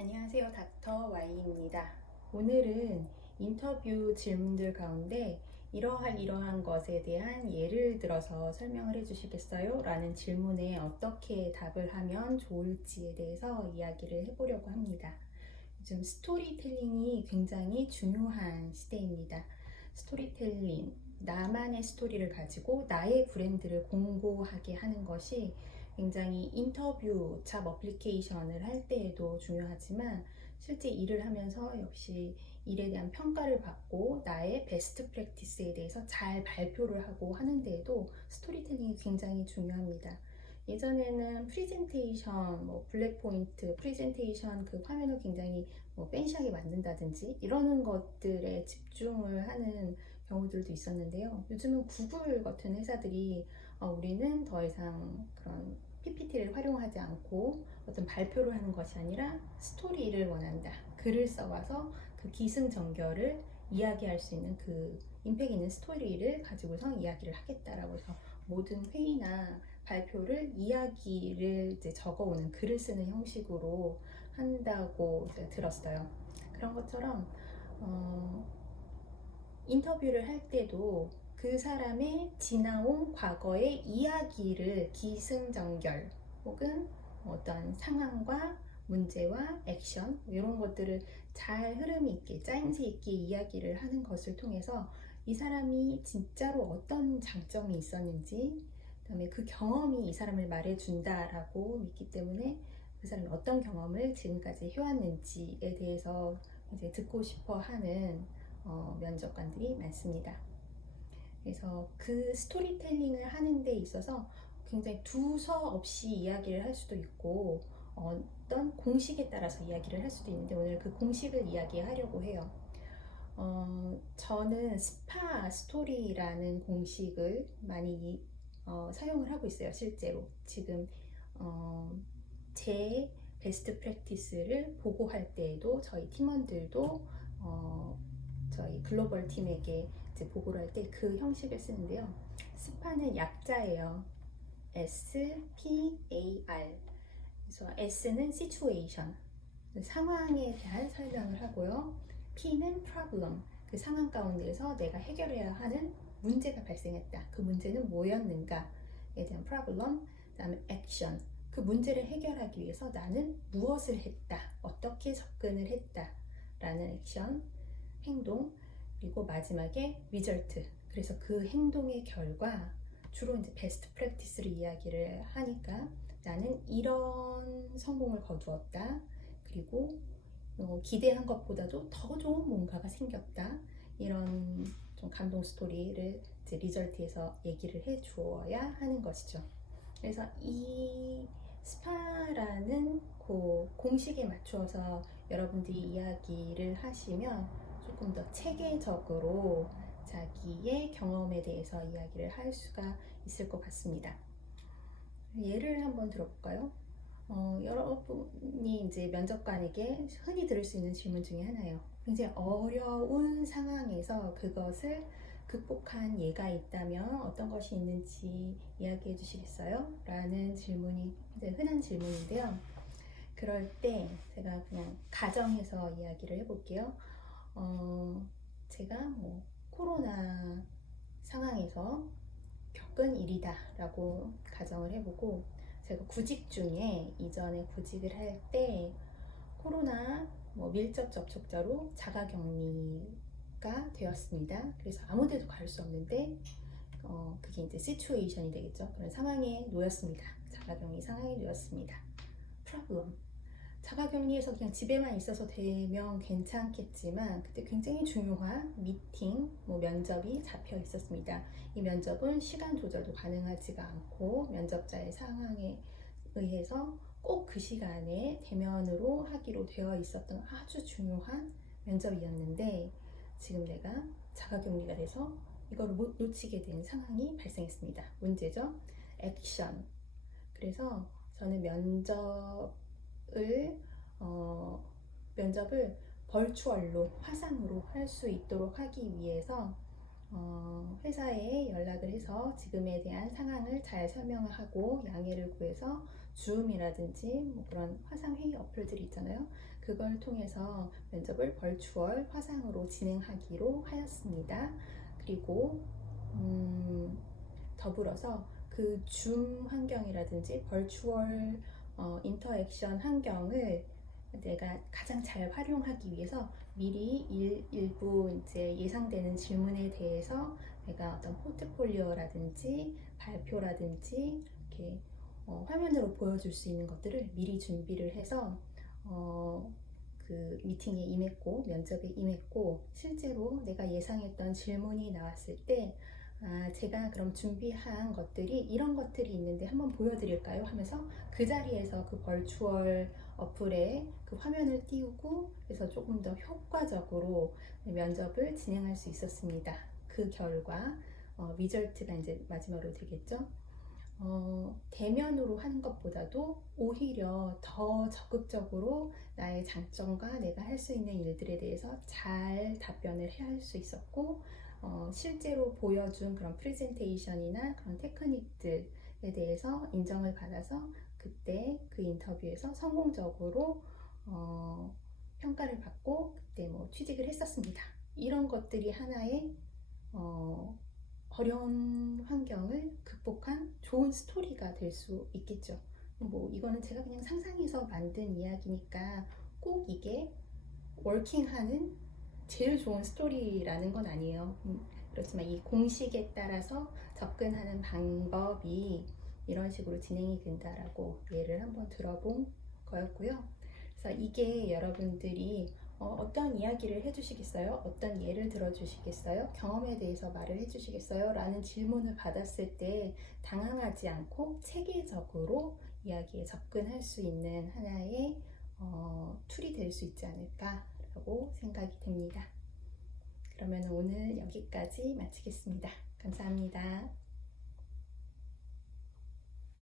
안녕하세요. 닥터 Y입니다. 오늘은 인터뷰 질문들 가운데 이러한 것에 대한 예를 들어서 설명을 해주시겠어요? 라는 질문에 어떻게 답을 하면 좋을지에 대해서 이야기를 해보려고 합니다. 요즘 스토리텔링이 굉장히 중요한 시대입니다. 스토리텔링, 나만의 스토리를 가지고 나의 브랜드를 공고하게 하는 것이 굉장히 인터뷰, 잡 어플리케이션을 할 때에도 중요하지만 실제 일을 하면서 역시 일에 대한 평가를 받고 나의 베스트 프랙티스에 대해서 잘 발표를 하고 하는 데에도 스토리텔링이 굉장히 중요합니다. 예전에는 프리젠테이션, 블랙 포인트, 프리젠테이션 그 화면을 굉장히 팬시하게 만든다든지 이러는 것들에 집중을 하는 경우들도 있었는데요. 요즘은 구글 같은 회사들이 우리는 더 이상 그런 PPT를 활용하지 않고 어떤 발표를 하는 것이 아니라 스토리를 원한다. 글을 써와서 그 기승전결을 이야기할 수 있는 그 임팩 있는 스토리를 가지고서 이야기를 하겠다라고 해서 모든 회의나 발표를 이야기를 이제 적어오는 글을 쓰는 형식으로 한다고 제가 들었어요. 그런 것처럼 인터뷰를 할 때도 그 사람의 지나온 과거의 이야기를 기승전결 혹은 어떤 상황과 문제와 액션 이런 것들을 잘 흐름 있게 짜임새 있게 이야기를 하는 것을 통해서 이 사람이 진짜로 어떤 장점이 있었는지 그다음에 그 경험이 이 사람을 말해준다라고 믿기 때문에 그 사람이 어떤 경험을 지금까지 해왔는지에 대해서 이제 듣고 싶어 하는 면접관들이 많습니다. 그래서 그 스토리텔링을 하는 데 있어서 굉장히 두서없이 이야기를 할 수도 있고 어떤 공식에 따라서 이야기를 할 수도 있는데 오늘 그 공식을 이야기하려고 해요. 저는 스파 스토리라는 공식을 많이 사용을 하고 있어요. 실제로 지금 제 베스트 프랙티스를 보고할 때에도 저희 팀원들도 저희 글로벌 팀에게 이제 보고를 할 때 그 형식을 쓰는데요. 스파는 약자예요. SPAR. 그래서 S는 situation, 상황에 대한 설명을 하고요. P는 problem, 그 상황 가운데서 내가 해결해야 하는 문제가 발생했다. 그 문제는 뭐였는가에 대한 problem. 그다음에 action, 그 문제를 해결하기 위해서 나는 무엇을 했다, 어떻게 접근을 했다 라는 액션, 행동. 그리고 마지막에 result, 그래서 그 행동의 결과, 주로 이제 베스트 프랙티스를 이야기를 하니까 나는 이런 성공을 거두었다, 그리고 기대한 것보다도 더 좋은 뭔가가 생겼다, 이런 좀 감동 스토리를 이제 리절트에서 얘기를 해 주어야 하는 것이죠. 그래서 이 스파라는 그 공식에 맞추어서 여러분들이 이야기를 하시면 조금 더 체계적으로 자기의 경험에 대해서 이야기를 할 수가 있을 것 같습니다. 예를 한번 들어볼까요? 여러분이 이제 면접관에게 흔히 들을 수 있는 질문 중에 하나예요. 굉장히 어려운 상황에서 그것을 극복한 예가 있다면 어떤 것이 있는지 이야기해 주시겠어요? 라는 질문이 굉장히 흔한 질문인데요. 그럴 때 제가 그냥 가정에서 이야기를 해볼게요. 제가 코로나 상황에서 겪은 일이다 라고 가정을 해보고, 제가 구직 중에 이전에 구직을 할 때 코로나 밀접 접촉자로 자가격리가 되었습니다. 그래서 아무 데도 갈 수 없는데 그게 이제 시츄에이션이 되겠죠. 그런 상황에 놓였습니다. 자가격리 상황에 놓였습니다. 프로블럼, 자가격리에서 그냥 집에만 있어서 되면 괜찮겠지만 그때 굉장히 중요한 미팅, 면접이 잡혀 있었습니다. 이 면접은 시간 조절도 가능하지가 않고 면접자의 상황에 의해서 꼭 그 시간에 대면으로 하기로 되어 있었던 아주 중요한 면접이었는데 지금 내가 자가격리가 돼서 이걸 놓치게 된 상황이 발생했습니다. 문제죠. 액션. 그래서 저는 면접을 벌추얼로, 화상으로 할 수 있도록 하기 위해서 회사에 연락을 해서 지금에 대한 상황을 잘 설명하고 양해를 구해서 줌이라든지 그런 화상 회의 어플들이 있잖아요. 그걸 통해서 면접을 벌추얼 화상으로 진행하기로 하였습니다. 그리고 더불어서 그 줌 환경이라든지 벌추얼 인터액션 환경을 내가 가장 잘 활용하기 위해서 미리 일부 이제 예상되는 질문에 대해서 내가 어떤 포트폴리오라든지 발표라든지 이렇게 화면으로 보여줄 수 있는 것들을 미리 준비를 해서 그 미팅에 임했고 면접에 임했고 실제로 내가 예상했던 질문이 나왔을 때 제가 그럼 준비한 것들이 이런 것들이 있는데 한번 보여드릴까요? 하면서 그 자리에서 그 벌추얼 어플에 그 화면을 띄우고 그래서 조금 더 효과적으로 면접을 진행할 수 있었습니다. 그 결과 리절트가 이제 마지막으로 되겠죠. 대면으로 하는 것보다도 오히려 더 적극적으로 나의 장점과 내가 할 수 있는 일들에 대해서 잘 답변을 해야 할 수 있었고 실제로 보여준 그런 프레젠테이션이나 그런 테크닉들에 대해서 인정을 받아서 그때 그 인터뷰에서 성공적으로 평가를 받고 그때 뭐 취직을 했었습니다. 이런 것들이 하나의 어려운 환경을 극복한 좋은 스토리가 될 수 있겠죠. 뭐 이거는 제가 그냥 상상해서 만든 이야기니까 꼭 이게 워킹하는 제일 좋은 스토리라는 건 아니에요. 그렇지만 이 공식에 따라서 접근하는 방법이 이런 식으로 진행이 된다라고 예를 한번 들어본 거였고요. 그래서 이게 여러분들이 어떤 이야기를 해주시겠어요? 어떤 예를 들어주시겠어요? 경험에 대해서 말을 해주시겠어요? 라는 질문을 받았을 때 당황하지 않고 체계적으로 이야기에 접근할 수 있는 하나의 툴이 될 수 있지 않을까라고 생각이 됩니다. 그러면 오늘 여기까지 마치겠습니다. 감사합니다.